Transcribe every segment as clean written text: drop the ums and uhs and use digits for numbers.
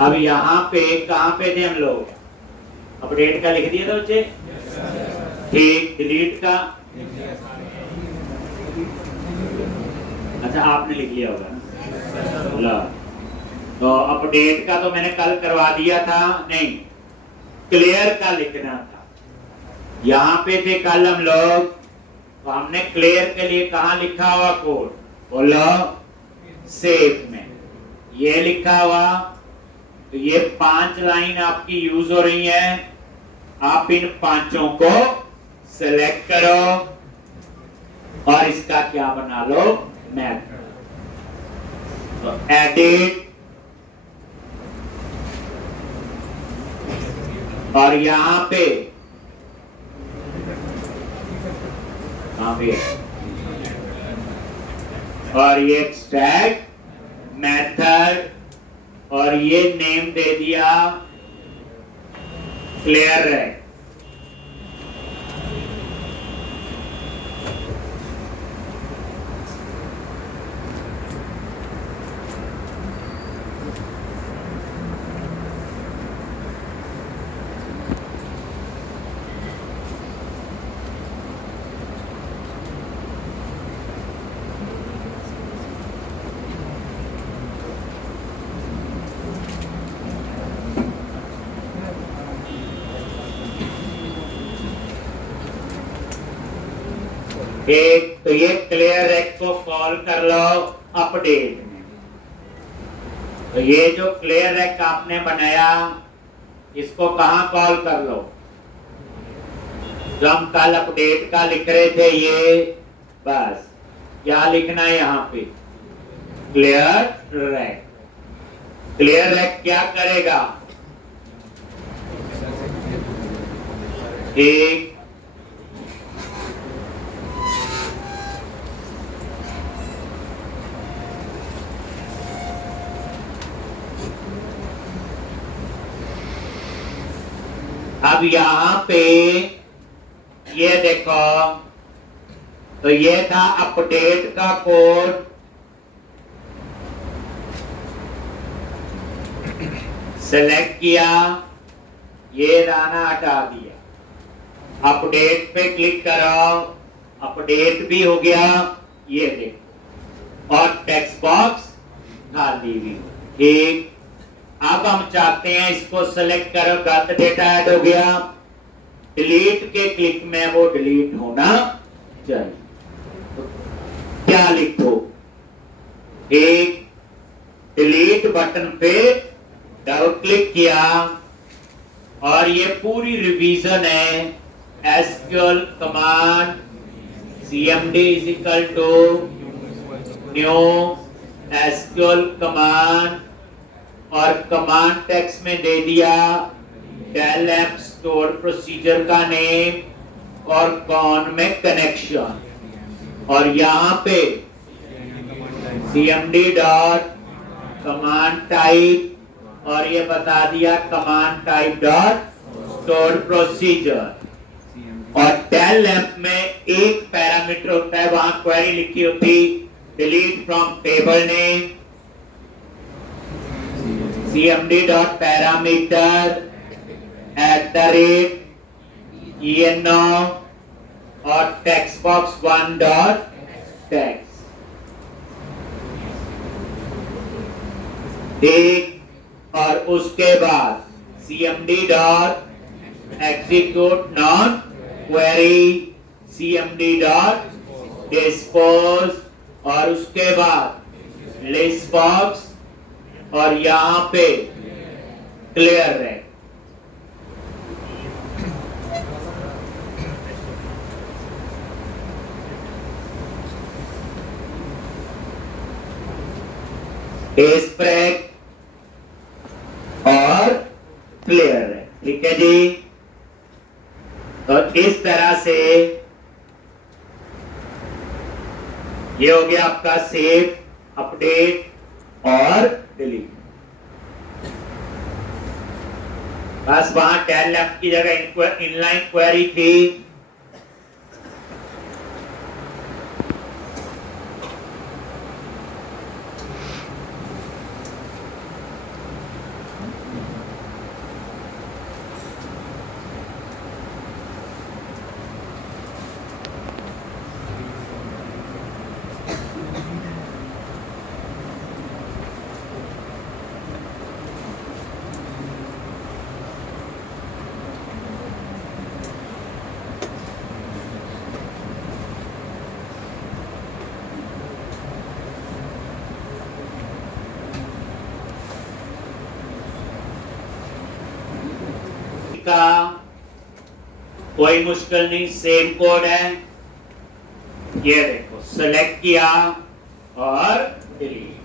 अब यहाँ पे कहाँ पे थे हम लोग? अपडेट का लिख दिया था बच्चे? ठीक। डिलीट का? अच्छा आपने लिख लिया होगा लो। तो अपडेट का तो मैंने कल करवा दिया था। नहीं, क्लियर का लिखना था। यहाँ पे थे कल हम लोग, तो हमने क्लियर के लिए कहा लिखा हुआ कोड? बोलो, सेव में ये लिखा हुआ। तो ये 5 लाइन आपकी यूज हो रही है। आप इन 5 को सिलेक्ट करो और इसका क्या बना लो? मैप। तो एडिट, और यहां पे और ये एक्सट्रैक्ट मेथड, और ये नेम दे दिया क्लियर है। एक तो ये क्लियर रेक को कॉल कर लो अपडेट में। तो ये जो क्लियर रेक आपने बनाया, इसको कहां कॉल कर लो? जो हम कल अपडेट का लिख रहे थे, ये बस क्या लिखना है यहाँ पे? Clear rake. क्लियर रेक क्या करेगा? एक अब यहां पे ये देखो, तो ये था अपडेट का कोड। सेलेक्ट किया, ये दाना हटा दिया। अपडेट पे क्लिक करो, अपडेट भी हो गया। ये देखो, और टेक्स्ट बॉक्स खाली भी। ठीक। अब हम चाहते हैं इसको सेलेक्ट करो, गलत डेटा ऐड हो गया। डिलीट के क्लिक में वो डिलीट होना चाहिए। तो क्या लिखो? एक डिलीट बटन पे डबल क्लिक किया, और ये पूरी रिवीजन है। SQL command cmd is equal to new SQL command, और कमांड टेक्स्ट में दे दिया del m स्टोर प्रोसीजर का नेम, और कॉन में कनेक्शन, और यहां पे cmd डॉट कमांड टाइप, और ये बता दिया command type dot store procedure. और del m में एक पैरामीटर होता है, वहां क्वेरी लिखी होती delete from table name, cmd dot parameter @eno, और टेक्स्ट बॉक्स 1 डॉट टेक्स्ट। ठीक। और उसके बाद cmd dot execute non query, cmd dot dispose, और उसके बाद लिस्ट बॉक्स, और यहां पे क्लियर है। स्प्रेड और क्लियर है। ठीक है जी। तो इस तरह से ये हो गया आपका सेव, अपडेट और डिलीट। बस वहां del m की जगह इनलाइन क्वेरी थी। का, कोई मुश्किल नहीं, सेम कोड है। ये देखो सेलेक्ट किया और डिलीट।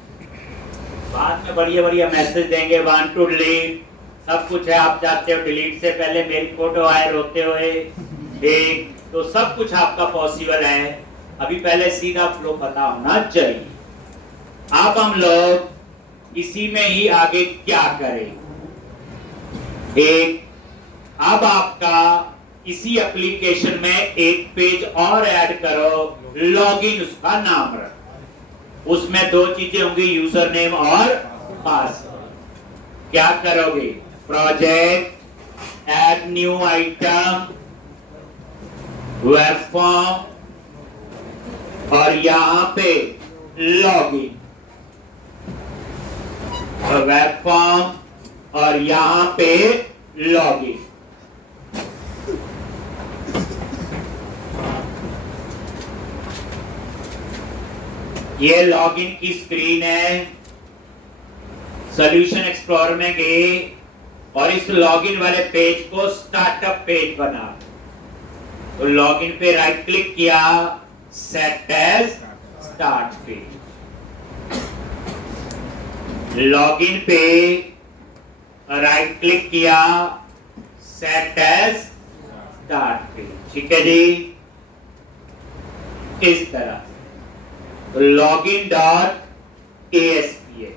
बाद में बढ़िया बढ़िया मैसेज देंगे, वांट टू डिलीट, सब कुछ है। आप चाहते हो डिलीट से पहले मेरी फोटो आए रोते हुए, एक तो सब कुछ आपका पॉसिबल है। अभी पहले सीधा फ्लो पता होना चाहिए। अब हम लोग इसी में ही आगे क्या करें, एक अब आपका इसी एप्लीकेशन में एक पेज और ऐड करो, लॉगिन उसका नाम रखो। उसमें दो चीजें होंगी, यूजर नेम और पासवर्ड। क्या करोगे, project, add new item, web form और यहां पे लॉगिन, वेब फॉर्म और यहां पे लॉगिन। ये लॉगिन की स्क्रीन है। सॉल्यूशन एक्सप्लोरर में गए और इस लॉगिन वाले पेज को स्टार्टअप पेज बना। तो लॉगिन पे राइट क्लिक किया, set as start page. Login पे राइट क्लिक किया, सेट एज स्टार्ट पेज। ठीक है जी, इस तरह तो लॉगिन डॉट ASPX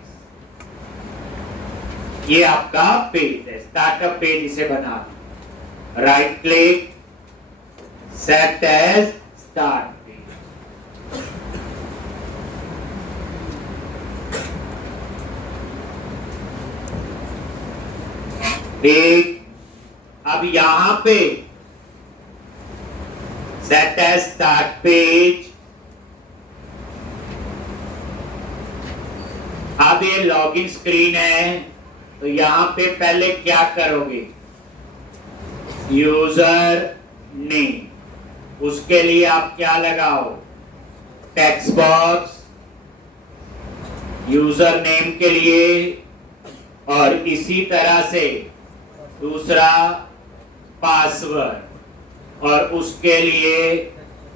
ये आपका पेज है, स्टार्टअप पेज इसे बना। Right click, set as start page. अब यहां पे सेट एज स्टार्ट पेज। अब ये लॉगिन स्क्रीन है, तो यहां पे पहले क्या करोगे, यूजर नेम, उसके लिए आप क्या लगाओ, टेक्स्ट बॉक्स यूजर नेम के लिए, और इसी तरह से दूसरा पासवर्ड और उसके लिए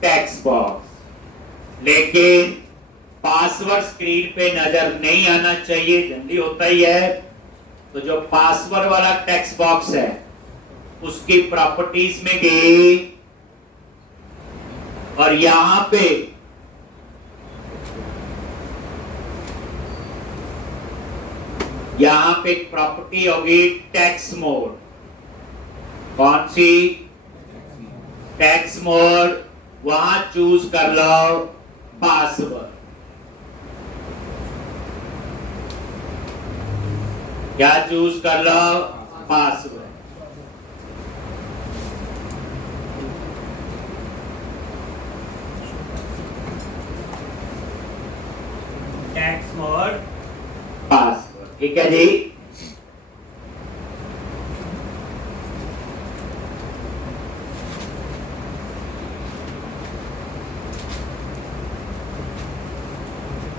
टेक्स्ट बॉक्स। लेकिन पासवर्ड स्क्रीन पे नजर नहीं आना चाहिए, जल्दी होता ही है। तो जो पासवर्ड वाला टेक्स्ट बॉक्स है उसकी प्रॉपर्टीज में गए और यहां पे एक प्रॉपर्टी होगी टेक्स्ट मोड। कौन सी, टेक्स्ट मोड, वहां चूज कर लो पासवर्ड। क्या चूज कर लो, पासवर्ड। Text mode, password. ठीक है जी,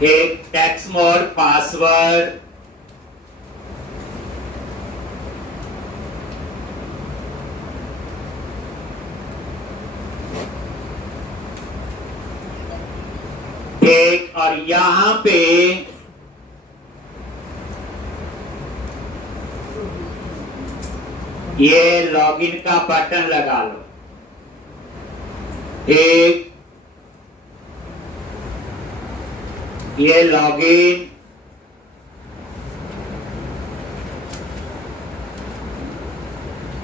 एक टेक्स्ट मोड पासवर्ड, एक, और यहां पे ये लॉगिन का बटन लगा लो। एक, ये लॉगिन,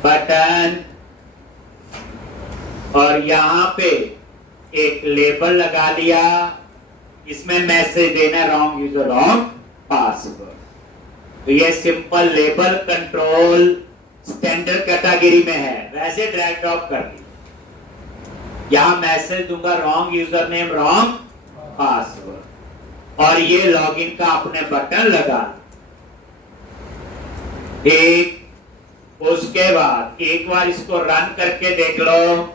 बटन, और यहां पे एक लेबल लगा लिया, इसमें मैसेज देना रॉन्ग यूजर रॉन्ग पासवर्ड। तो ये simple label control standard category में है, वैसे ड्रैग ड्रॉप कर दी। यहां मैसेज दूंगा wrong user name wrong password, और ये लॉगिन का अपने बटन लगा। ठीक, उसके बाद एक बार इसको रन करके देख लो।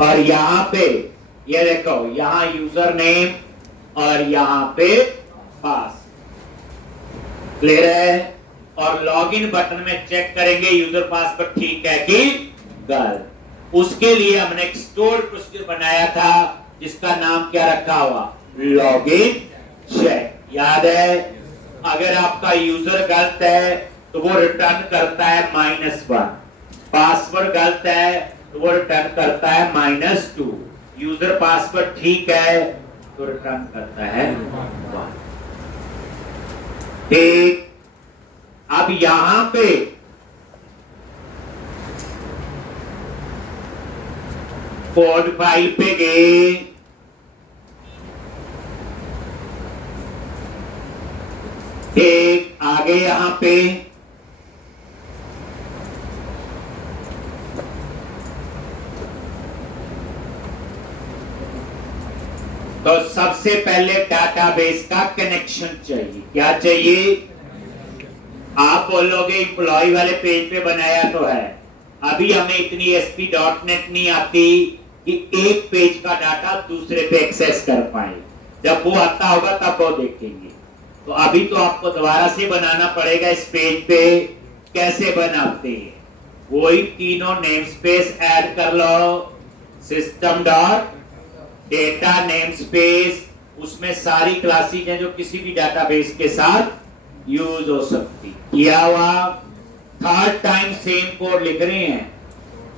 और यहाँ पे ये देखो, यहाँ यूजर नेम और यहाँ पे पास। क्लियर है? और लॉगिन बटन में चेक करेंगे यूजर पासवर्ड ठीक है कि गलत। उसके लिए हमने एक स्टोर प्रोसीजर बनाया था जिसका नाम क्या रखा हुआ, लॉगिन चेक। याद है? अगर आपका यूजर गलत है तो वो रिटर्न करता है -1, पासवर्ड गलत है तो वो रिटर्न करता है -2, यूजर पासवर्ड ठीक है तो रिटर्न करता है 1। ठीक, अब यहां पे कोड फाइल पे गए, ठीक, आगे यहां पे तो सबसे पहले डाटाबेस का कनेक्शन चाहिए। क्या चाहिए? आप बोलोगे एम्प्लॉय वाले पेज पे बनाया तो है, अभी हमें इतनी ASP.NET नहीं आती कि एक पेज का डाटा दूसरे पे एक्सेस कर पाए। जब वो आता होगा तब वो देखेंगे। तो अभी तो आपको दोबारा से बनाना पड़ेगा। इस पेज पे कैसे बनाते हैं, वही तीनों नेम स्पेस ऐड कर लो। System dot data namespace, उसमें सारी क्लासेस हैं जो किसी भी डाटाबेस के साथ यूज हो सकती। किया हुआ, थर्ड टाइम सेम कोड लिख रहे हैं,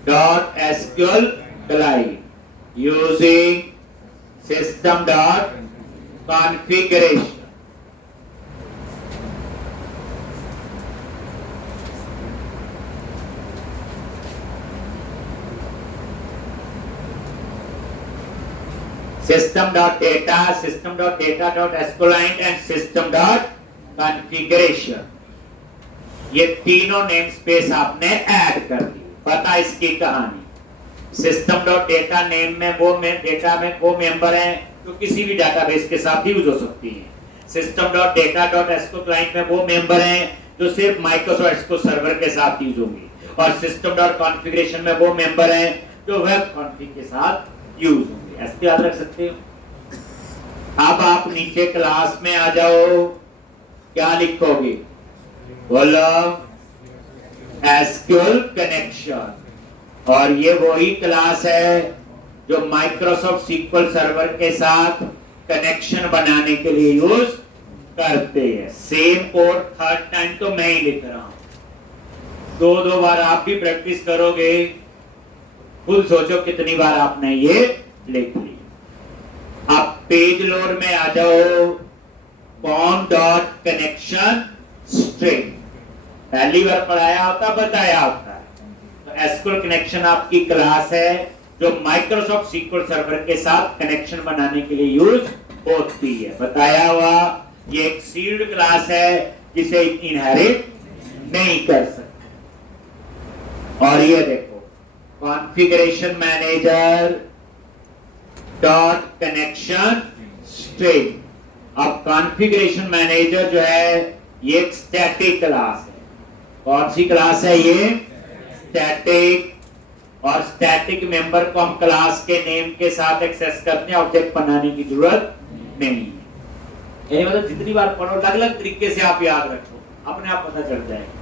dot SQL client using system dot configuration. system.data, system.data.sqlite and system.configuration, ये तीनों नेम स्पेस आपने ऐड कर दी। पता इसकी कहानी, system.data नेम में वो डेटा में वो मेंबर है जो किसी भी डाटाबेस के साथ यूज हो सकती है। system.data.sqlite में वो मेंबर हैं जो सिर्फ माइक्रोसॉफ्ट एसक्यूएल सर्वर के साथ यूज होंगे। और system.configuration में वो मेंबर हैं जो वेब कॉन्फ़िग के साथ यूज होंगे। ऐसे याद रख सकते हो। अब आप नीचे क्लास में आ जाओ, क्या लिखोगे, बोलो एसक्यूएल कनेक्शन। और ये वही क्लास है जो माइक्रोसॉफ्ट सीक्वल सर्वर के साथ कनेक्शन बनाने के लिए यूज करते हैं। सेम कोड थर्ड टाइम तो मैं ही लिख रहा हूं, दो बार आप भी प्रैक्टिस करोगे। खुद सोचो कितनी बार आपने ये लिख ली। अब पेज लोड में आ जाओ, कॉम डॉट कनेक्शन स्ट्रिंग, पहली बार पढ़ाया होता, बताया होता है। तो एसक्यूएल कनेक्शन आपकी क्लास है जो माइक्रोसॉफ्ट सीक्वल सर्वर के साथ कनेक्शन बनाने के लिए यूज होती है। बताया हुआ, ये एक सील्ड क्लास है जिसे इनहेरिट नहीं कर सकते। और ये देखो, configuration manager dot connection string. अब कॉन्फ़िगरेशन मैनेजर जो है ये एक स्टैटिक क्लास है। कौन सी क्लास है ये? स्टैटिक। और स्टैटिक मेंबर को हम क्लास के नेम के साथ एक्सेस करते हैं, ऑब्जेक्ट बनाने की जरूरत नहीं है। यानी मतलब जितनी बार पढ़ो अलग अलग तरीके से आप याद रखो, अपने आप पता चल जाएगा।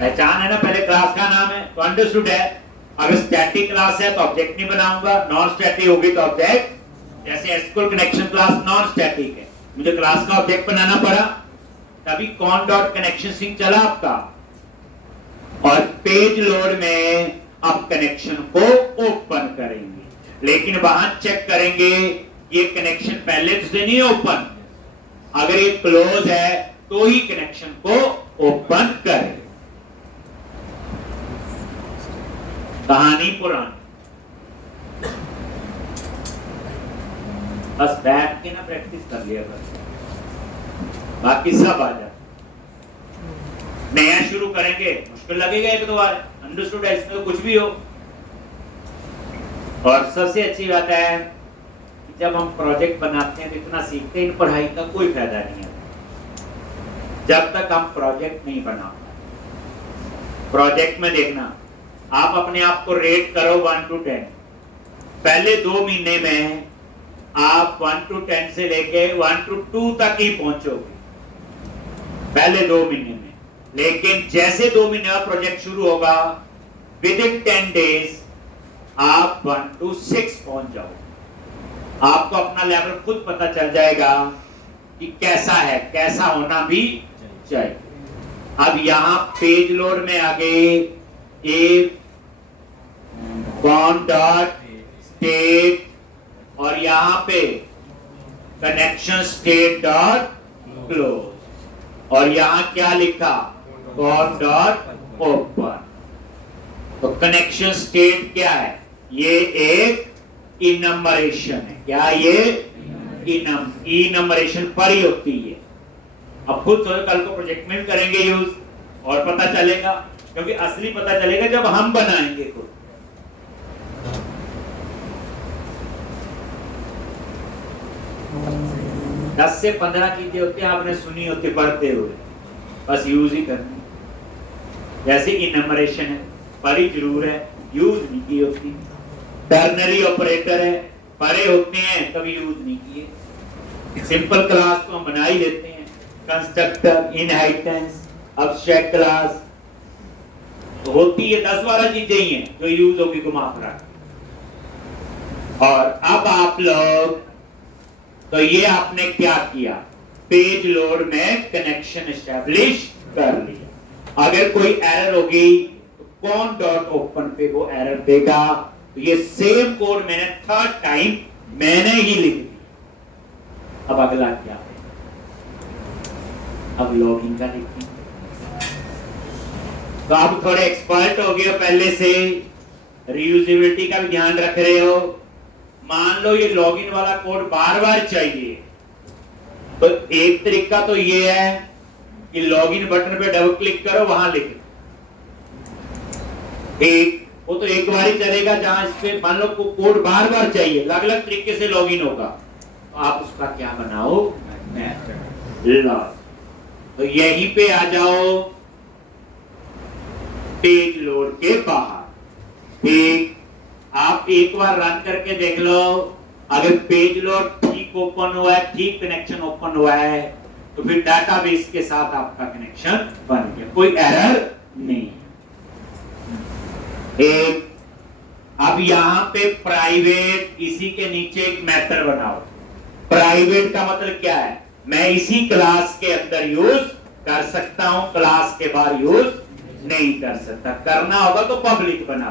पहचान है ना, पहले क्लास का नाम है तो अंडरस्टूड है। अगर स्टैटिक क्लास है तो ऑब्जेक्ट नहीं बनाऊंगा, नॉन स्टैटिक होगी तो ऑब्जेक्ट। जैसे SQL connection class non static है, मुझे क्लास का ऑब्जेक्ट बनाना पड़ा, तभी कॉन डॉट कनेक्शन स्ट्रिंग चला आपका। और पेज लोड में आप कनेक्शन को ओपन करेंगे, लेकिन वहां चेक करेंगे ये कनेक्शन पहले से नहीं ओपन, अगर ये क्लोज है तो ही कनेक्शन को ओपन करें। कहानी पुरानी, बस बैठ के ना प्रैक्टिस कर लिया बस, बाकी सब आ जाए। नया शुरू करेंगे मुश्किल लगेगा एक दो बार, अंडरस्टूड है, इसमें तो कुछ भी हो। और सबसे अच्छी बात है कि जब हम प्रोजेक्ट बनाते हैं तो इतना सीखते हैं, इन पढ़ाई का कोई फायदा नहीं है जब तक हम प्रोजेक्ट नहीं बना पाए। प्रोजेक्ट में देखना आप अपने आप को रेट करो 1 to 10। पहले 2 महीने में आप 1 to 10 से लेके 1 to 2 तक ही पहुंचोगे पहले 2 महीने में। लेकिन जैसे 2 महीने का प्रोजेक्ट शुरू होगा, विद इन 10 डेज आप 1 to 6 पहुंच जाओगे। आपको अपना लेवल खुद पता चल जाएगा कि कैसा है, कैसा होना भी चाहिए। अब यहां पेज लोड में आगे एक बॉन्ड डॉट स्टेट और यहां पे कनेक्शन स्टेट डॉट क्लोज और यहां क्या लिखा, बॉन्ड डॉट ओपन। तो कनेक्शन स्टेट क्या है, ये एक इनम्बरेशन है। क्या ये इनम्बरेशन पर ही होती है। अब खुद सोचो, कल को प्रोजेक्ट में भी करेंगे यूज और पता चलेगा, क्योंकि असली पता चलेगा जब हम बनाएंगे खुद। दस से 15 चीजें होती हैं, आपने सुनी होती पढ़ते हुए, बस यूज ही करनी। जैसे इनम्बरेशन है, पढ़ी जरूर है, यूज नहीं की होती। टर्नरी ऑपरेटर है, पढ़े होते हैं, कभी यूज नहीं किए। सिंपल क्लास तो हम बना ही लेते हैं, कंस्ट्रक्टर, इनहेरिटेंस, अब्स्ट्रैक्ट क्लास तो होती है। 10-12 चीजें ही हैं जो यूज होगी घुमा फिरा। और अब आप लोग, तो ये आपने क्या किया, पेज लोड में कनेक्शन एस्टेब्लिश कर लिया। अगर कोई एरर होगी तो कौन डॉट ओपन पे वो एरर देगा। तो ये सेम कोड मैंने 3rd टाइम मैंने ही लिख दिया। अब अगला क्या है, अब लॉगिन का लिखिए। तो आप थोड़े एक्सपर्ट हो गए हो पहले से, रीयूजेबिलिटी का भी ध्यान रख रहे हो। मान लो ये लॉगिन वाला कोड बार बार चाहिए, तो एक तरीका तो ये है कि लॉगिन बटन पे डबल क्लिक करो, वहां लिख एक, वो तो एक बार ही चलेगा। जहां इस पे मान लो कोड बार बार चाहिए, अलग अलग तरीके से लॉगिन होगा, तो आप उसका क्या बनाओ, लॉग। तो यहीं पे आ जाओ पेज लोड के बाहर। ठीक, आप एक बार रन करके देख लो, अगर पेज लोड ठीक ओपन हुआ है, ठीक कनेक्शन ओपन हुआ है, तो फिर डाटाबेस के साथ आपका कनेक्शन बन गया, कोई एरर नहीं। एक, अब यहां पे प्राइवेट, इसी के नीचे एक मेथड बनाओ। प्राइवेट का मतलब क्या है, मैं इसी क्लास के अंदर यूज कर सकता हूं, क्लास के बाहर यूज नहीं कर सकता। करना होगा तो पब्लिक बना,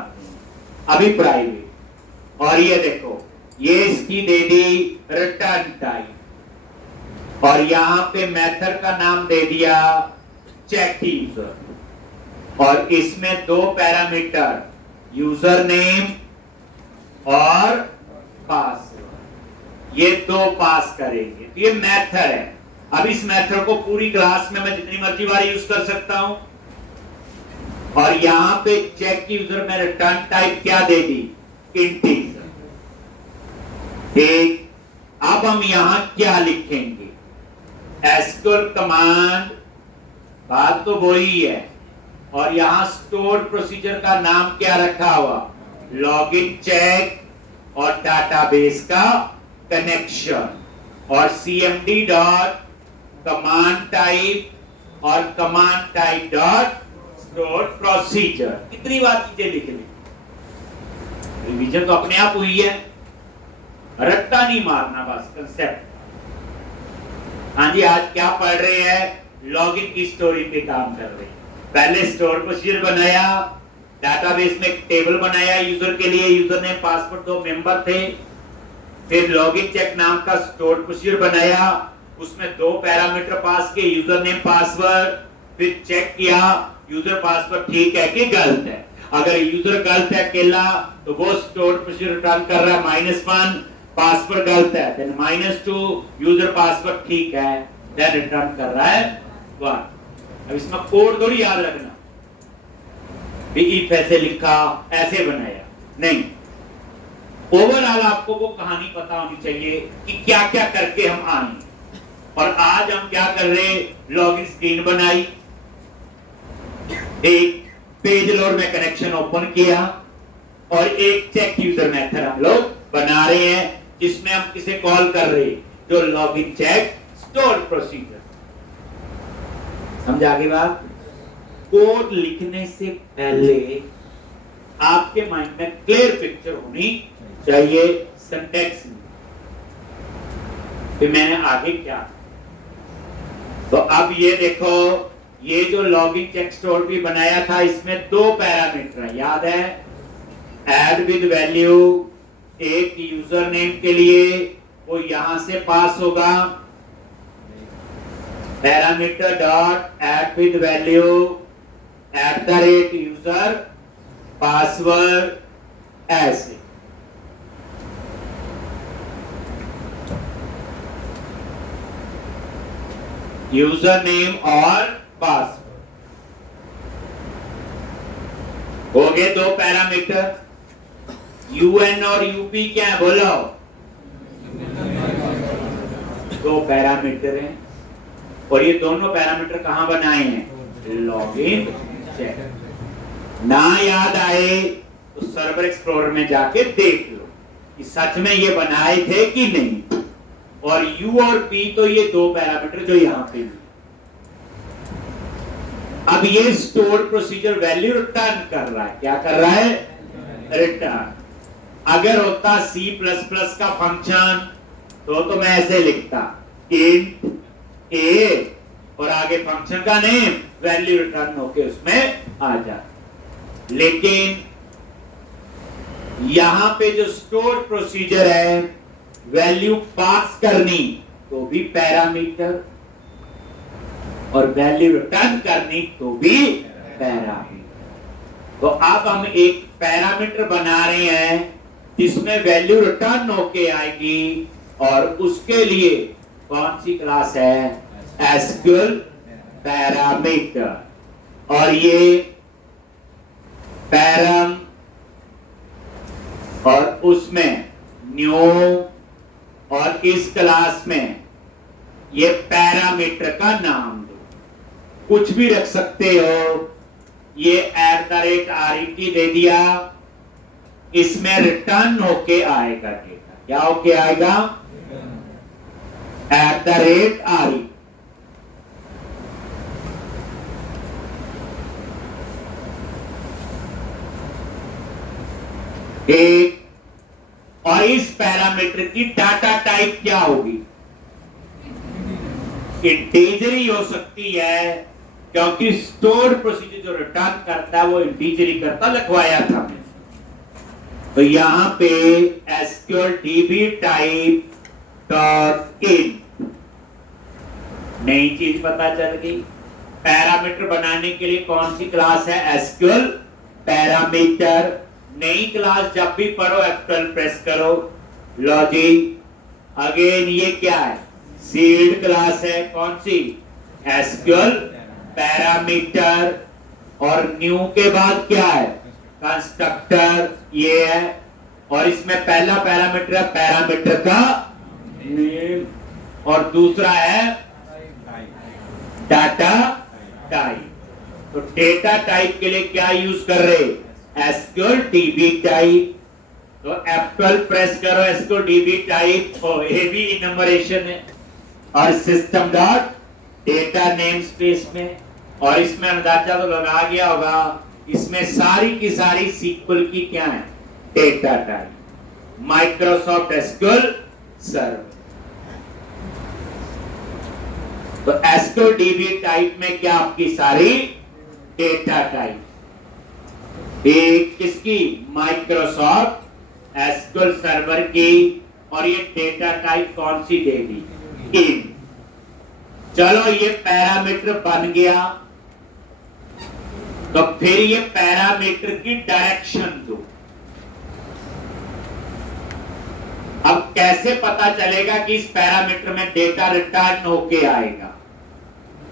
अभी प्राइवेट। और ये देखो, ये इसकी दे दी रिटर्न टाइप, और यहां पे मेथड का नाम दे दिया चेक यूजर, और इसमें 2 पैरामीटर, यूजर नेम और पासवर्ड, ये 2 पास करेंगे। तो ये मेथड है। अब इस मेथड को पूरी क्लास में मैं जितनी मर्जी बार यूज कर सकता हूं। और यहां पे चेक यूजर में रिटर्न टाइप क्या दे दी, इंटीजर। ठीक, अब हम यहां क्या लिखेंगे, एसक्यूएल कमांड, बात तो वही है। और यहां स्टोर प्रोसीजर का नाम क्या रखा हुआ, लॉगिन चेक और डाटाबेस का कनेक्शन, और सीएमडी डॉट कमांड टाइप और command type dot store procedure. कितनी बार चीजें लिख ली, रिवीजन तो अपने आप हुई है, रट्टा नहीं मारना, बस कंसेप्ट। हाँ जी, आज क्या पढ़ रहे हैं, लॉगिन की स्टोरी पे काम कर रहे हैं। पहले स्टोर प्रोसीजर बनाया, डाटाबेस में एक टेबल बनाया यूजर के लिए, यूजर नेम पासवर्ड 2 मेंबर थे। फिर लॉगिन चेक नाम का स्टोर प्रोसीजर बनाया, उसमें 2 पैरामीटर पास किए, यूजर नेम पासवर्ड। फिर चेक किया यूजर पासवर्ड ठीक है कि गलत है। अगर यूजर गलत है अकेला, तो वो स्टोर प्रोसीजर रिटर्न कर रहा है -1, पासवर्ड गलत है देन -2, यूजर पासवर्ड ठीक है देन रिटर्न कर रहा है 1। अब इसमें कोड थोड़ी याद रखना, इफ ऐसे लिखा, ऐसे बनाया, नहीं। ओवरऑल आपको वो कहानी पता होनी चाहिए कि क्या क्या करके हम आए। और आज हम क्या कर रहे हैं, लॉगिन स्क्रीन बनाई, एक पेज लोड में कनेक्शन ओपन किया और एक चेक यूजर मेथड हम लोग बना रहे हैं जिसमें हम किसे कॉल कर रहे हैं, जो लॉगिन चेक स्टोर प्रोसीजर। समझ आगे बात? कोड लिखने से पहले आपके माइंड में क्लियर पिक्चर होनी चाहिए सिंटैक्स में कि मैंने आगे क्या। तो अब ये देखो, ये जो लॉगिन चेक स्टोर भी बनाया था इसमें दो पैरामीटर है, याद है? ऐड विद वैल्यू, एक यूजर नेम के लिए वो यहां से पास होगा parameter dot add with value @user password ऐसे। यूजर नेम और पासवर्ड हो गए दो पैरामीटर। यूएन और यूपी क्या है बोलो? दो पैरामीटर हैं और ये दोनों पैरामीटर कहां बनाए हैं? Login check. ना याद आए तो सर्वर एक्सप्लोरर में जाके देख लो कि सच में ये बनाए थे कि नहीं। और यू और पी तो ये दो पैरामीटर जो यहां पे भी। अब ये स्टोर प्रोसीजर वैल्यू रिटर्न कर रहा है। क्या कर रहा है? रिटर्न। अगर होता C++ का फंक्शन तो मैं ऐसे लिखता इंट ए और आगे फंक्शन का नेम, वैल्यू रिटर्न होके उसमें आ जाता। लेकिन यहां पे जो स्टोर प्रोसीजर है, वैल्यू पास करनी तो भी पैरामीटर और वैल्यू रिटर्न करनी तो भी पैरामीटर। तो अब हम एक पैरामीटर बना रहे हैं जिसमें वैल्यू रिटर्न होके आएगी और उसके लिए कौन सी क्लास है? SQL parameter. और ये पैरम और उसमें न्यू और इस क्लास में ये पैरामीटर का नाम दो, कुछ भी रख सकते हो। ये @RET दे दिया, इसमें रिटर्न होके आएगा डेटा। क्या होके आएगा? @RET। एक और इस पैरामीटर की डाटा टाइप क्या होगी? इंटीजर ही हो सकती है क्योंकि स्टोर प्रोसीजर जो रिटर्न करता है वो इंटीजर ही करता, लिखवाया था मैंने। तो यहां पे SQL dB type dot in, नई चीज पता चल गई। पैरामीटर बनाने के लिए कौन सी क्लास है? SQL parameter. नई क्लास जब भी पढ़ो F12 प्रेस करो। लॉजिक अगेन ये क्या है? सील्ड क्लास है। कौन सी? SQL parameter. और न्यू के बाद क्या है? कंस्ट्रक्टर ये है। और इसमें पहला पैरामीटर है पैरामीटर का नेम और दूसरा है डाटा टाइप। तो डेटा टाइप के लिए क्या यूज कर रहे? SQL dB type. तो F12 प्रेस करो, एसक्यूएल डीबी टाइप और ये भी इनमरेशन है। और system dot data name space में। और इसमें अंदाजा तो लगा गया होगा, इसमें सारी की सारी सीक्वल की क्या है? Data type. Microsoft SQL server. तो एसक्यूएल डीबी टाइप में क्या आपकी सारी डेटा टाइप। एक किसकी? माइक्रोसॉफ्ट एसक्यूएल सर्वर की। और ये डेटा टाइप कौन सी दे दी? इन। चलो ये पैरामीटर बन गया, तो फिर ये पैरामीटर की डायरेक्शन दो। अब कैसे पता चलेगा कि इस पैरामीटर में डेटा रिटर्न होके आएगा?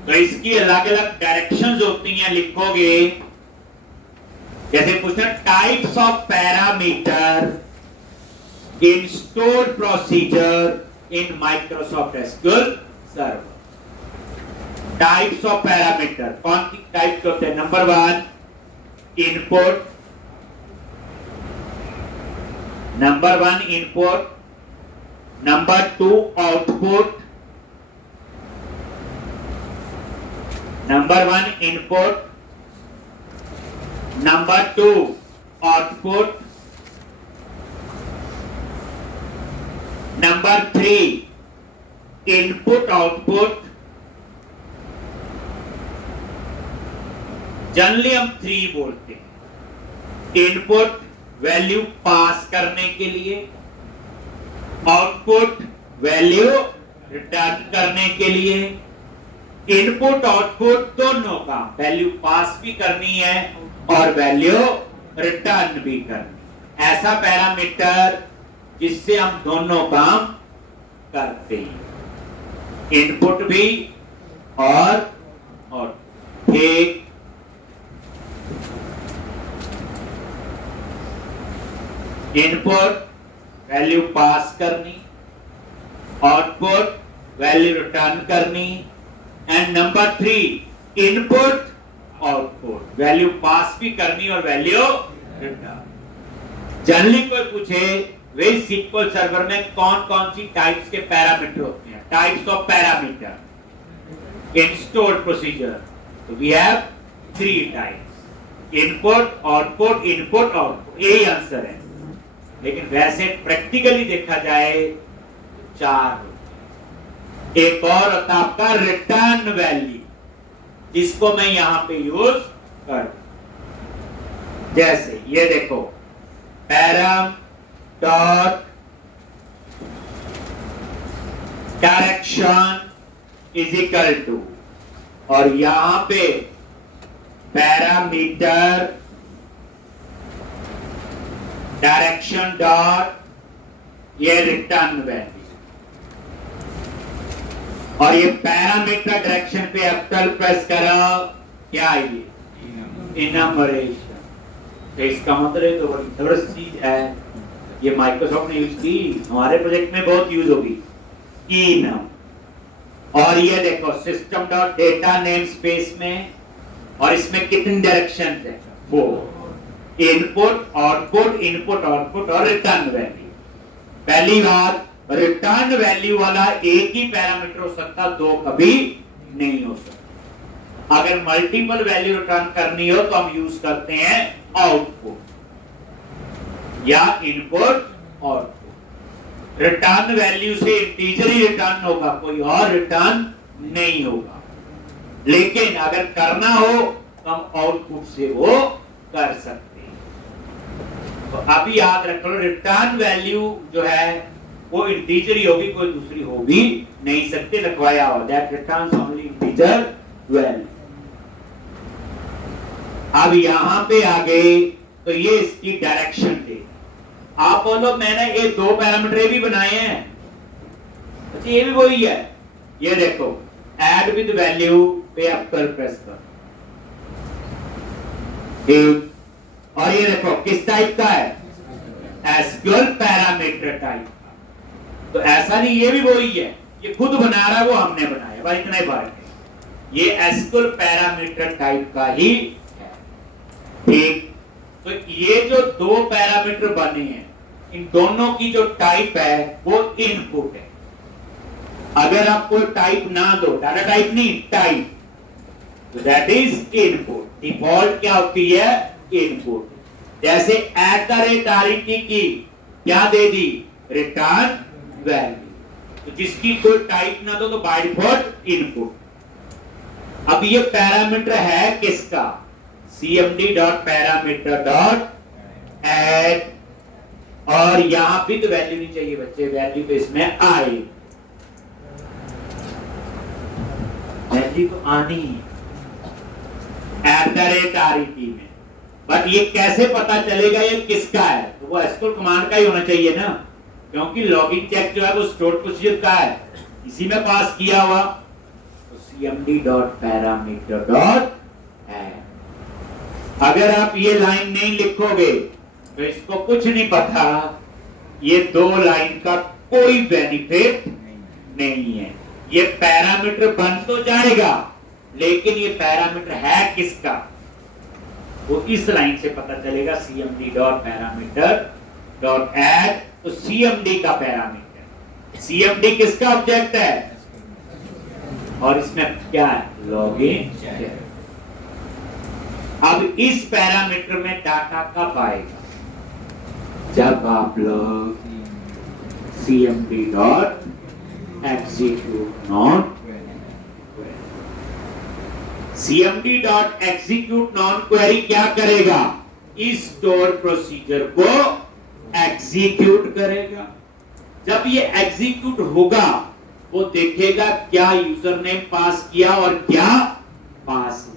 तो इसकी अलग अलग डायरेक्शंस होती हैं, लिखोगे। जैसे पूछना types of parameter in store procedure in Microsoft SQL server. Types of parameter कौन सी टाइप के होते हैं? Number 1 input, number 1 input, number 2 output, number 1 input, number 2 output, number 3 input output. Generally हम 3 बोलते हैं। इनपुट वैल्यू पास करने के लिए, आउटपुट वैल्यू रिटर्न करने के लिए। इनपुट आउटपुट दोनों का वैल्यू पास भी करनी है और वैल्यू रिटर्न भी करनी। ऐसा पैरामीटर जिससे हम दोनों काम करते हैं, इनपुट भी और ठीक। इनपुट वैल्यू पास करनी, आउटपुट वैल्यू रिटर्न करनी, and number 3 input output value pass भी करनी और वैल्यू रिटर्न। जनरली कोई पूछे वे SQL सर्वर में कौन कौन सी टाइप्स के पैरामीटर होते हैं, types of parameter in stored procedure, तो we have 3 types, input output input output, यही आंसर है। लेकिन वैसे प्रैक्टिकली देखा जाए 4। एक और होता है आपका रिटर्न वैल्यू, जिसको मैं यहां पे यूज कर, जैसे ये देखो param dot direction is equal to, और यहां पे पैरामीटर डायरेक्शन डॉट ये रिटर्न वैल्यू, और ये पैरामीटर डायरेक्शन पे F12 प्रेस करो, क्या है ये इनमरेशन। तो इसका मतलब तो बड़ी जबरदस्त चीज है, ये माइक्रोसॉफ्ट ने यूज की, हमारे प्रोजेक्ट में बहुत यूज होगी इनम। और ये देखो system dot data name space में, और इसमें कितनी डायरेक्शन है, 4, इनपुट आउटपुट इनपुट आउटपुट और रिटर्न वैल्यू। पहली बात, रिटर्न वैल्यू वाला एक ही पैरामीटर हो सकता, 2 कभी नहीं हो सकता। अगर मल्टीपल वैल्यू रिटर्न करनी हो तो हम यूज करते हैं आउटपुट या इनपुट आउटपुट। रिटर्न वैल्यू से इंटीजर ही रिटर्न होगा, कोई और रिटर्न नहीं होगा। लेकिन अगर करना हो तो हम आउटपुट से वो कर सकते हैं। तो अभी याद रखो, रिटर्न वैल्यू जो है वो इंटीजर ही होगी, कोई दूसरी हो भी नहीं सकती, लिखवाया हो that returns only integer value. अब यहां पे आ गए तो ये इसकी डायरेक्शन थे। आप बोलो मैंने ये 2 पैरामीटर भी बनाए हैं, तो ये भी वही है। ये देखो ऐड विद वैल्यू पे F12 प्रेस कर, और ये देखो किस टाइप का है, एसक्यूएल पैरामीटर टाइप का। तो ऐसा नहीं, ये भी वही है, ये खुद बना रहा है, वो हमने बनाया, बस इतना ही फर्क है। ये एसक्यूएल पैरामीटर टाइप का ही है, ठीक। तो ये जो 2 पैरामीटर बने हैं, इन दोनों की जो टाइप है वो इनपुट है। अगर आप कोई टाइप ना दो, डाटा टाइप नहीं, टाइप, तो दैट इज इनपुट। डिफॉल्ट क्या होती है, इनपुट। जैसे @RET की क्या दे दी, रिटर्न वैल्यू। तो जिसकी कोई टाइप ना दो तो बाय डिफॉल्ट इनपुट। अब ये पैरामीटर है किसका, cmd dot parameter dot add, और यहां भी तो वैल्यू नहीं चाहिए बच्चे, वैल्यू तो इसमें आए, वैल्यू तो आनी @RET में। बट ये कैसे पता चलेगा ये किसका है, तो वो एसक्यूएल कमांड का ही होना चाहिए ना, क्योंकि लॉगिन चेक जो है वो स्टोर्ड प्रोसीजर का है, इसी में पास किया हुआ। तो cmd dot parameter dot add. अगर आप ये लाइन नहीं लिखोगे तो इसको कुछ नहीं पता, ये 2 लाइन का कोई बेनिफिट नहीं है। ये पैरामीटर बन तो जाएगा, लेकिन ये पैरामीटर है किसका, वो इस लाइन से पता चलेगा CMD dot parameter dot add. तो CMD का पैरामीटर, CMD किसका ऑब्जेक्ट है और इसमें क्या है, लॉगिन। अब इस पैरामीटर में डाटा कब आएगा, जब आप लोग CMD dot execute non, CMD dot execute non query क्या करेगा, इस स्टोर प्रोसीजर को एग्जीक्यूट करेगा। जब ये एग्जीक्यूट होगा वो देखेगा क्या यूजर नेम पास किया और क्या पासवर्ड।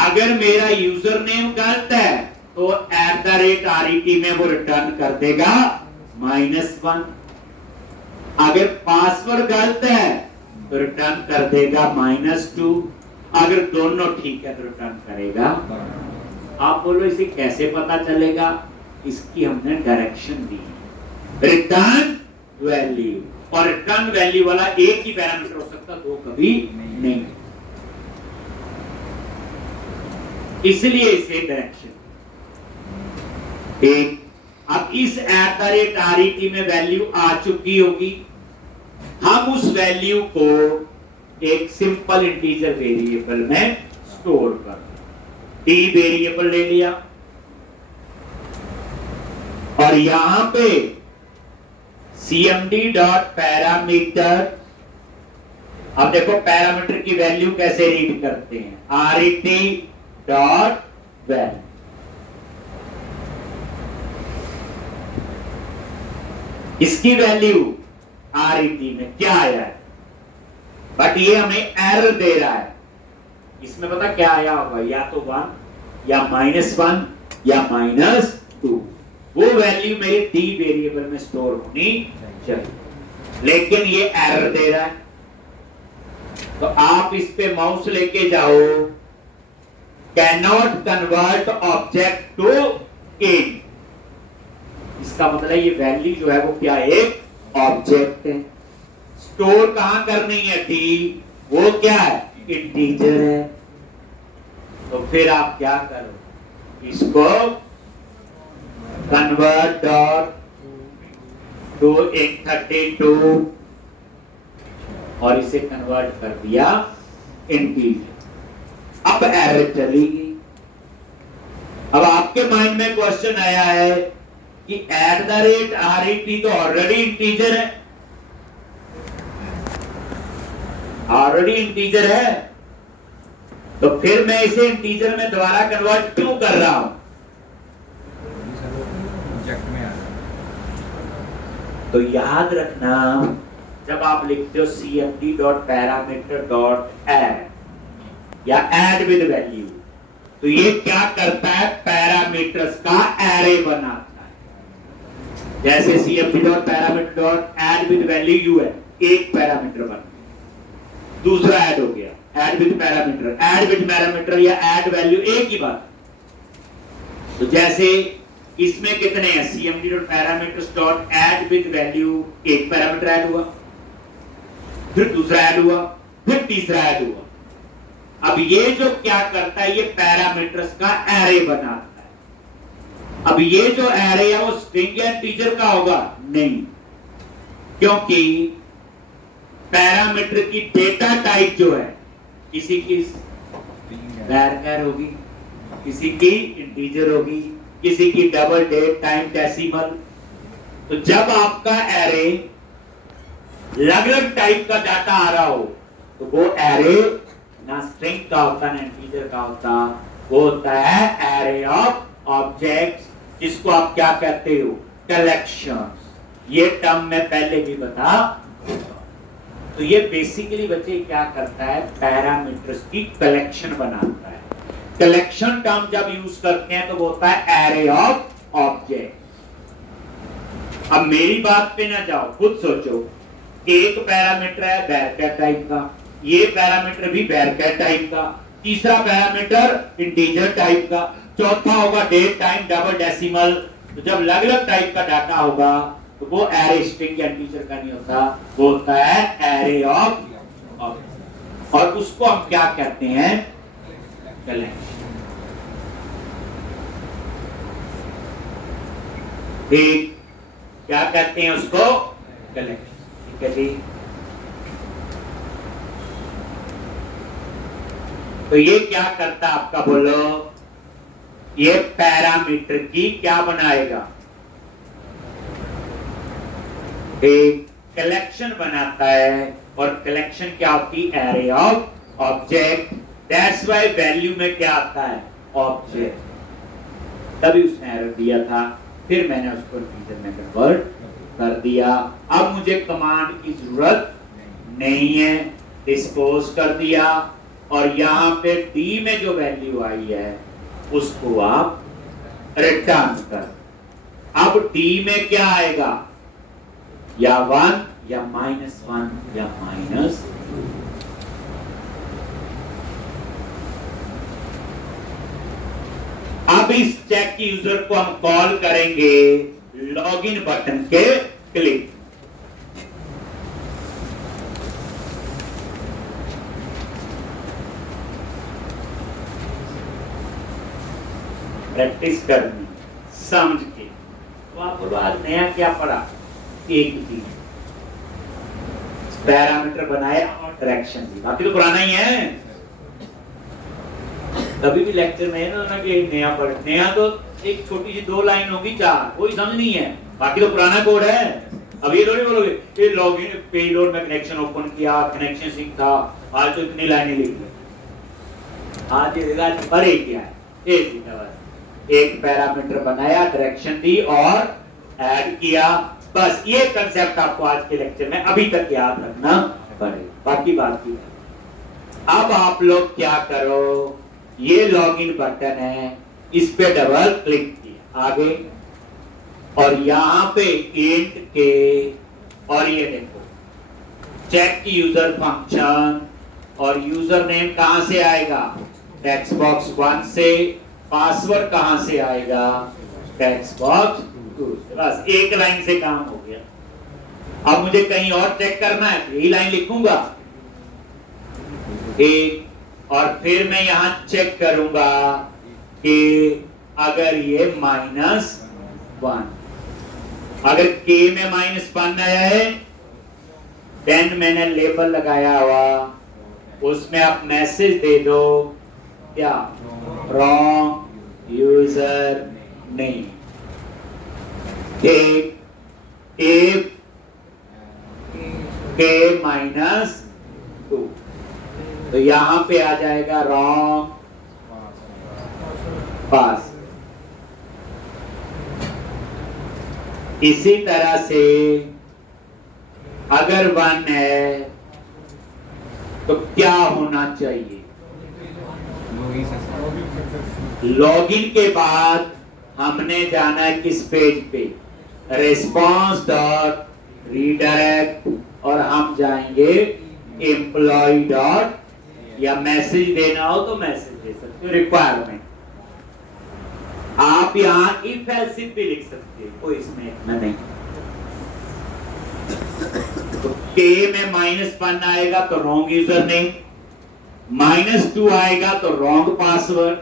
अगर मेरा यूजर नेम गलत है तो @RET में वो रिटर्न कर देगा -1। अगर पासवर्ड गलत है तो रिटर्न कर देगा -2। अगर दोनों ठीक है तो रिटर्न करेगा। आप बोलो इसे कैसे पता चलेगा, इसकी हमने डायरेक्शन दी, रिटर्न वैल्यू। और रिटर्न वैल्यू वाला एक ही पैरामीटर हो सकता, दो कभी नहीं, इसलिए इसे डायरेक्शन। एक, अब इस @RET में वैल्यू आ चुकी होगी, हम उस वैल्यू को एक सिंपल इंटीजर वेरिएबल में स्टोर कर, t वेरिएबल ले लिया और यहां पे CMD डॉट पैरामीटर। अब देखो पैरामीटर की वैल्यू कैसे रीड करते हैं, RET डॉट वैल्यू। इसकी वैल्यू RET में क्या आया है, बट ये हमें एरर दे रहा है। इसमें पता क्या आया होगा, या तो 1 या -1 या -2। वो वैल्यू मेरे t वेरिएबल में स्टोर होनी चाहिए, लेकिन ये एरर दे रहा है। तो आप इस पे माउस लेके जाओ, can not convert object to int. इसका मतलब ये वैल्यू जो है वो क्या, एक ऑब्जेक्ट है। स्टोर कहां करनी है, t, वो क्या है, इंटीजर है। तो फिर आप क्या करो, इसको कन्वर्ट डॉट टू int 32 और इसे कन्वर्ट कर दिया इंटीजर। अब एरर चली गई। अब आपके माइंड में क्वेश्चन आया है कि @RET तो ऑलरेडी इंटीजर है, ऑलरेडी इंटीजर है, तो फिर मैं इसे इंटीजर में दोबारा कन्वर्ट क्यों कर रहा हूं। तो याद रखना, जब आप लिखते हो CMD dot parameter dot add या ऐड विद वैल्यू, तो ये क्या करता है, पैरामीटर्स का एरे बनाता है। जैसे CMD dot parameter dot add with value you है, एक पैरामीटर बन गया, दूसरा ऐड हो गया, ऐड विद पैरामीटर या ऐड वैल्यू एक ही बात। तो जैसे इसमें कितने हैं, CMD dot parameters dot add with value, एक पैरामीटर ऐड हुआ, फिर दूसरा ऐड हुआ, फिर तीसरा ऐड हुआ। अब ये जो क्या करता है, ये पैरामीटर्स का एरे बनाता है। अब ये जो एरे है वो स्ट्रिंग या इंटीजर का होगा, नहीं, क्योंकि पैरामीटर की डेटा टाइप जो है, किसी की वैर होगी, किसी की इंटीजर होगी, किसी की डबल डेट टाइम डेसिमल। तो जब आपका एरे अलग अलग टाइप का डाटा आ रहा हो, तो वो एरे ना स्ट्रिंग का होता ना इंटीजर का होता, वो होता है एरे ऑफ ऑब्जेक्ट्स, जिसको आप क्या कहते हो, कलेक्शंस। ये टर्म मैं पहले भी बता। तो ये बेसिकली बच्चे क्या करता है, पैरामीटर्स की कलेक्शन बनाता है। कलेक्शन टर्म जब यूज करते हैं तो वो होता है एरे ऑफ ऑब्जेक्ट। अब मेरी बात पे ना जाओ, खुद सोचो, एक पैरामीटर है वैरकैट टाइप का, ये पैरामीटर भी वैरकैट टाइप का, तीसरा पैरामीटर इंटीजर टाइप का, चौथा होगा डेट टाइम डबल डेसिमल। तो जब अलग अलग टाइप का डाटा होगा तो वो एरे स्ट्रिंग या इंटीजर का नहीं होता, वो होता है एरे ऑफ। और उसको हम क्या कहते हैं, कलेक्शन। ठीक, क्या कहते हैं उसको? कलेक्शन। ठीक है जी। तो ये क्या करता आपका, बोलो? ये पैरामीटर की क्या बनाएगा? एक कलेक्शन बनाता है, और कलेक्शन क्या होती है? Array of object. That's why value में क्या आता है? ऑब्जेक्ट। तभी उसने एरर दिया था, फिर मैंने उसको इंटीजर में कन्वर्ट कर दिया। अब मुझे कमांड की जरूरत नहीं है, डिस्पोज कर दिया, और यहाँ पे डी में जो वैल्यू आई है उसको आप रिटर्न कर। अब डी में क्या आएगा? या 1 या -1 या -2। अब इस चेक यूजर को हम कॉल करेंगे लॉगिन बटन के क्लिक। प्रैक्टिस करनी समझ के। तो आप बोलो आज नया क्या पढ़ा? एक चीज, पैरामीटर बनाया और डायरेक्शन दी, बाकी तो पुराना ही है। कभी भी लेक्चर में है ना कि नया पढ़, नया तो एक छोटी सी 2 लाइन होगी, 4, कोई समझ नहीं है, बाकी तो पुराना कोड है। अब ये थोड़ी बोलोगे ये लॉगिन पेलोड में कनेक्शन ओपन किया, कनेक्शन सिंक था, आज तो इतनी लाइनें लिख ली। आज ये पढ़े क्या है? एक ही बस, एक पैरामीटर बनाया, डायरेक्शन दी और ऐड किया। बस ये कंसेप्ट आपको आज के लेक्चर में अभी तक याद रखना पड़ेगा, बाकी बात की। अब आप लोग क्या करो, ये लॉगिन बटन है, इस पे डबल क्लिक किया आगे, और यहां पे इंट के, और ये देखो चेक यूजर फंक्शन, और यूजर नेम कहां से आएगा? टेक्स्ट बॉक्स 1 से। पासवर्ड कहां से आएगा? टेक्स्ट बॉक्स 2 से। बस एक लाइन से काम हो गया। अब मुझे कहीं और चेक करना है, यही लाइन लिखूंगा एक, और फिर मैं यहां चेक करूंगा कि अगर ये -1, अगर k में -1 आया है, देन मैंने लेबल लगाया हुआ, उसमें आप मैसेज दे दो, क्या? Wrong user name. if k -2, तो यहां पे आ जाएगा रॉन्ग पास। इसी तरह से अगर 1 है तो क्या होना चाहिए? लॉगिन के बाद हमने जाना है किस पेज पे? रिस्पॉन्स डॉट रीडायरेक्ट, और हम जाएंगे एम्प्लॉय डॉट, या मैसेज देना हो तो मैसेज दे सकते हो, रिक्वायरमेंट। आप यहाँ इफ एल्स इफ भी लिख सकते हो, कोई इसमें इतना नहीं। तो k में -1 आएगा तो रॉन्ग यूजर नेम, -2 आएगा तो रॉन्ग पासवर्ड,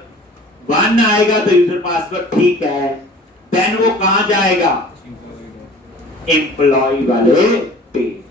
1 आएगा तो यूजर पासवर्ड ठीक है, देन वो कहां जाएगा? एम्प्लॉय वाले पेज।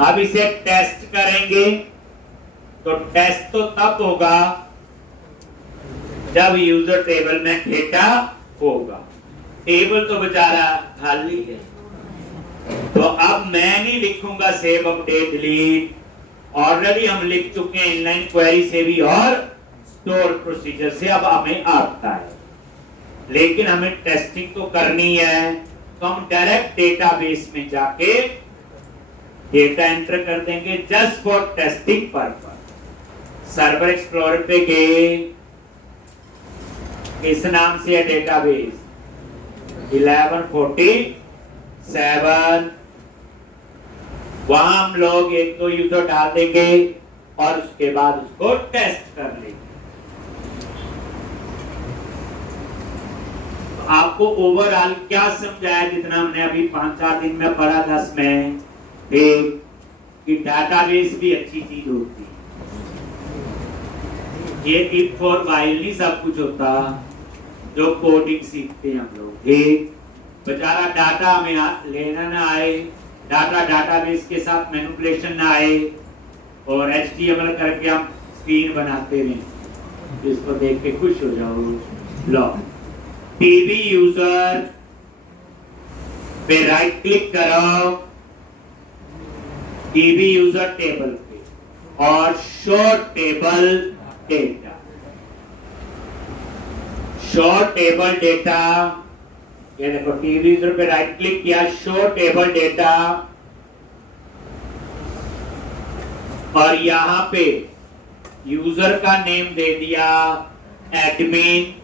अब इसे टेस्ट करेंगे, तो टेस्ट तो तब होगा जब यूजर टेबल में डेटा होगा। टेबल तो बेचारा खाली है, तो अब मैं नहीं लिखूंगा सेव अपडेट डिलीट ऑलरेडी हम लिख चुके हैं इनलाइन क्वेरी से भी और स्टोर प्रोसीजर से, अब हमें आता है। लेकिन हमें टेस्टिंग तो करनी है, तो हम डायरेक्ट डेटाबेस में जाके डेटा एंटर कर देंगे just for testing purpose. Server explorer पे गए, किस नाम से है डेटाबेस 1147, वहां हम लोग एक दो यूजर डाल देंगे और उसके बाद उसको टेस्ट कर लेंगे। तो आपको ओवरऑल क्या समझाया, जितना हमने अभी 5-4 दिन में पढ़ा 10 में, कि डाटाबेस भी अच्छी चीज होती है। ये इफ फॉर व्हाइल नहीं सब कुछ होता जो कोडिंग सीखते हैं हम लोग। ठीक, बेचारा डाटा हमें लेना ना आए, डाटा डाटाबेस के साथ मैनिपुलेशन ना आए, और HTML करके हम स्क्रीन बनाते हैं, जिसको देख के खुश हो जाओ। लो, टीबी यूजर पे राइट क्लिक करो, टीबी यूजर टेबल पे, और show table data. Show table data, ये देखो टीबी यूजर पे राइट क्लिक किया, शो टेबल डेटा, और यहां पे यूजर का नेम दे दिया एडमिन,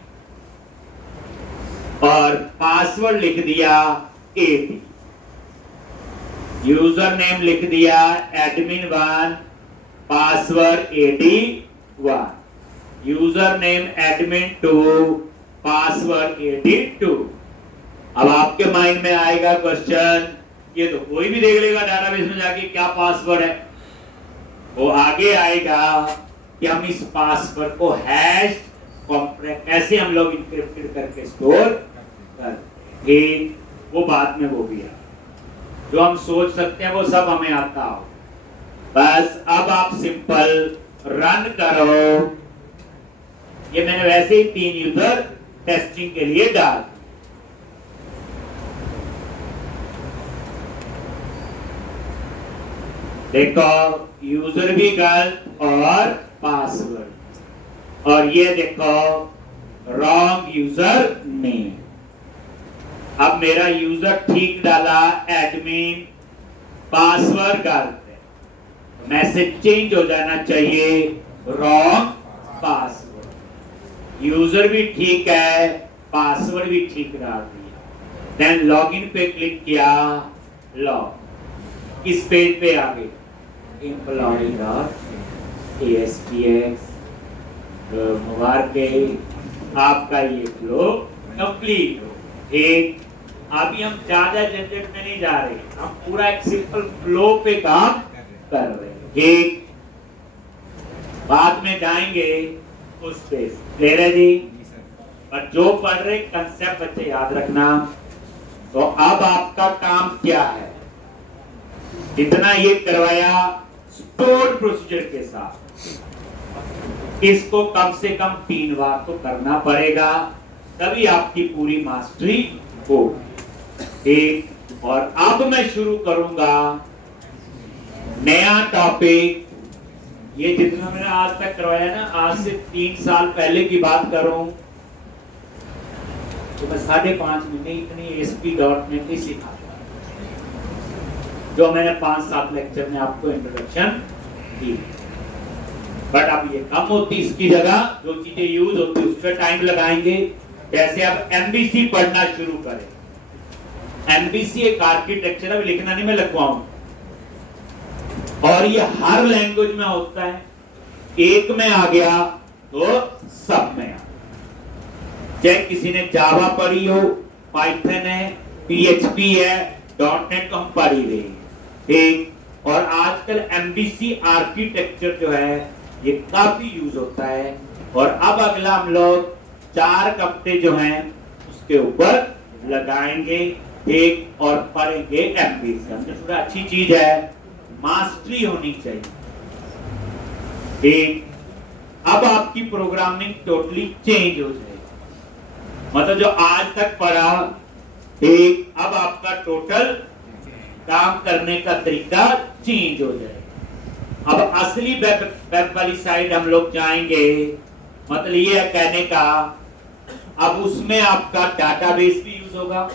और पासवर्ड लिख दिया 80। यूजर नेम लिख दिया admin1, password 81, user name admin2, password 82। अब आपके माइंड में आएगा क्वेश्चन, ये तो कोई भी देख लेगा डाटाबेस में जाके क्या पासवर्ड है। वो आगे आएगा कि हम इस पासवर्ड को हैश कैसे हम लोग इंक्रिप्टेड करके स्टोर करते हैं, वो बाद में वो भी है। जो हम सोच सकते हैं वो सब हमें आता हो, बस अब आप सिंपल रन करो। ये मैंने वैसे ही 3 यूजर टेस्टिंग के लिए डाल, देखो यूजर भी गलत और पासवर्ड, और ये देखो रॉन्ग यूजर नेम। अब मेरा यूजर ठीक डाला एडमिन, पासवर्ड गलत है, मैसेज चेंज हो जाना चाहिए रॉन्ग पासवर्ड। यूजर भी ठीक है, पासवर्ड भी ठीक डाल दिया, देन लॉगिन पे क्लिक किया, लॉग इस पेज पे आ गए employee.aspx। मुबारक आपका ये फ्लो कंप्लीट हो। ठीक, अभी हम ज्यादा झंझट में नहीं जा रहे, हम पूरा एक सिंपल फ्लो पे काम कर रहे हैं। ठीक, बाद में जाएंगे उस पे ले रहे जी, और जो पढ़ रहे कंसेप्ट बच्चे याद रखना। तो अब आपका काम क्या है, इतना ये करवाया स्टोर प्रोसीजर के साथ, इसको कम से कम 3 बार तो करना पड़ेगा, तभी आपकी पूरी मास्टरी हो। ठीक, और अब मैं शुरू करूंगा नया टॉपिक। ये जितना मैंने आज तक करवाया ना, आज से 3 साल पहले की बात करूं तो मैं 5.5 महीने इतनी ASP.NET ही सीखा, जो मैंने 5-7 लेक्चर में आपको इंट्रोडक्शन दी। बट अब ये कम होती, इसकी जगह जो चीजें यूज होती उस पर टाइम लगाएंगे। जैसे अब MVC पढ़ना शुरू करें, MVC एक आर्किटेक्चर अब लिखना नहीं, मैं लिखवाऊं, और ये हर लैंग्वेज में होता है, एक में आ गया तो सब में आ, चाहे किसी ने जावा पढ़ी हो, पाइथन है, PHP है, .NEट तो हम पढ़ ही रहे हैं। ठीक, और आजकल MVC आर्किटेक्चर जो है ये काफी यूज होता है, और अब अगला हम लोग 4 हफ्ते जो हैं उसके ऊपर लगाएंगे। ठीक, और पढ़ेंगे MVC। हमने थोड़ा अच्छी चीज है, मास्टरी होनी चाहिए। ठीक, अब आपकी प्रोग्रामिंग टोटली चेंज हो जाएगी, मतलब जो आज तक पढ़ा, ठीक, अब आपका टोटल काम करने का तरीका चेंज हो जाएगा। अब असली वेब वाली साइड हम लोग जाएंगे, मतलब ये है कहने का, अब उसमें आपका डाटाबेस भी यूज होगा,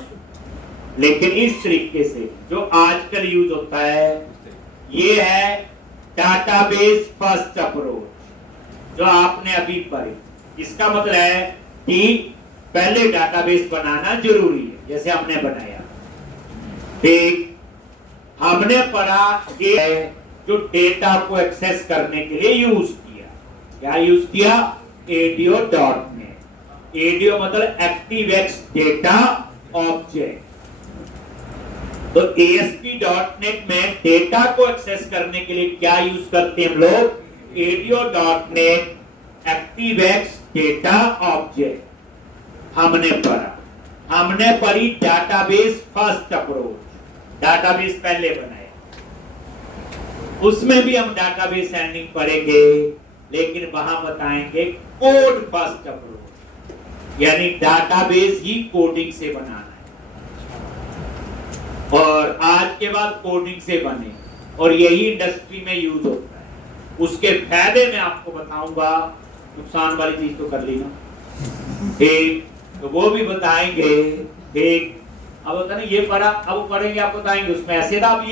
लेकिन इस तरीके से जो आजकल यूज होता है ये है डाटाबेस फर्स्ट अप्रोच, जो आपने अभी पढ़ी। इसका मतलब है कि पहले डाटाबेस बनाना जरूरी है, जैसे हमने बनाया। ठीक, हमने पढ़ा कि जो डेटा को एक्सेस करने के लिए यूज किया, क्या यूज किया? ADO.NET। ADO मतलब एक्टिवेक्स डेटा ऑब्जेक्ट। तो ASP.NET में डेटा को एक्सेस करने के लिए क्या यूज करते हैं हम लोग? ADO.NET एक्टिवेक्स डेटा ऑब्जेक्ट हमने पढ़ा। हमने पढ़ी डाटाबेस फर्स्ट अप्रोच, डाटाबेस पहले बनाया। उसमें भी हम डाटाबेस हैंडलिंग पढ़ेंगे, लेकिन वहां बताएंगे कोड फर्स्ट अप्रोच, यानी डाटाबेस ही कोडिंग से बनाना है, और आज के बाद कोडिंग से बने, और यही इंडस्ट्री में यूज होता है। उसके फायदे में आपको बताऊंगा, नुकसान वाली चीज तो कर ली ना, ठीक, तो वो भी बताएंगे। ठीक, अब होता नहीं ये पढ़ा, अब पढ़ेंगे, आप बताएंगे उसमें ऐसे था, अब ये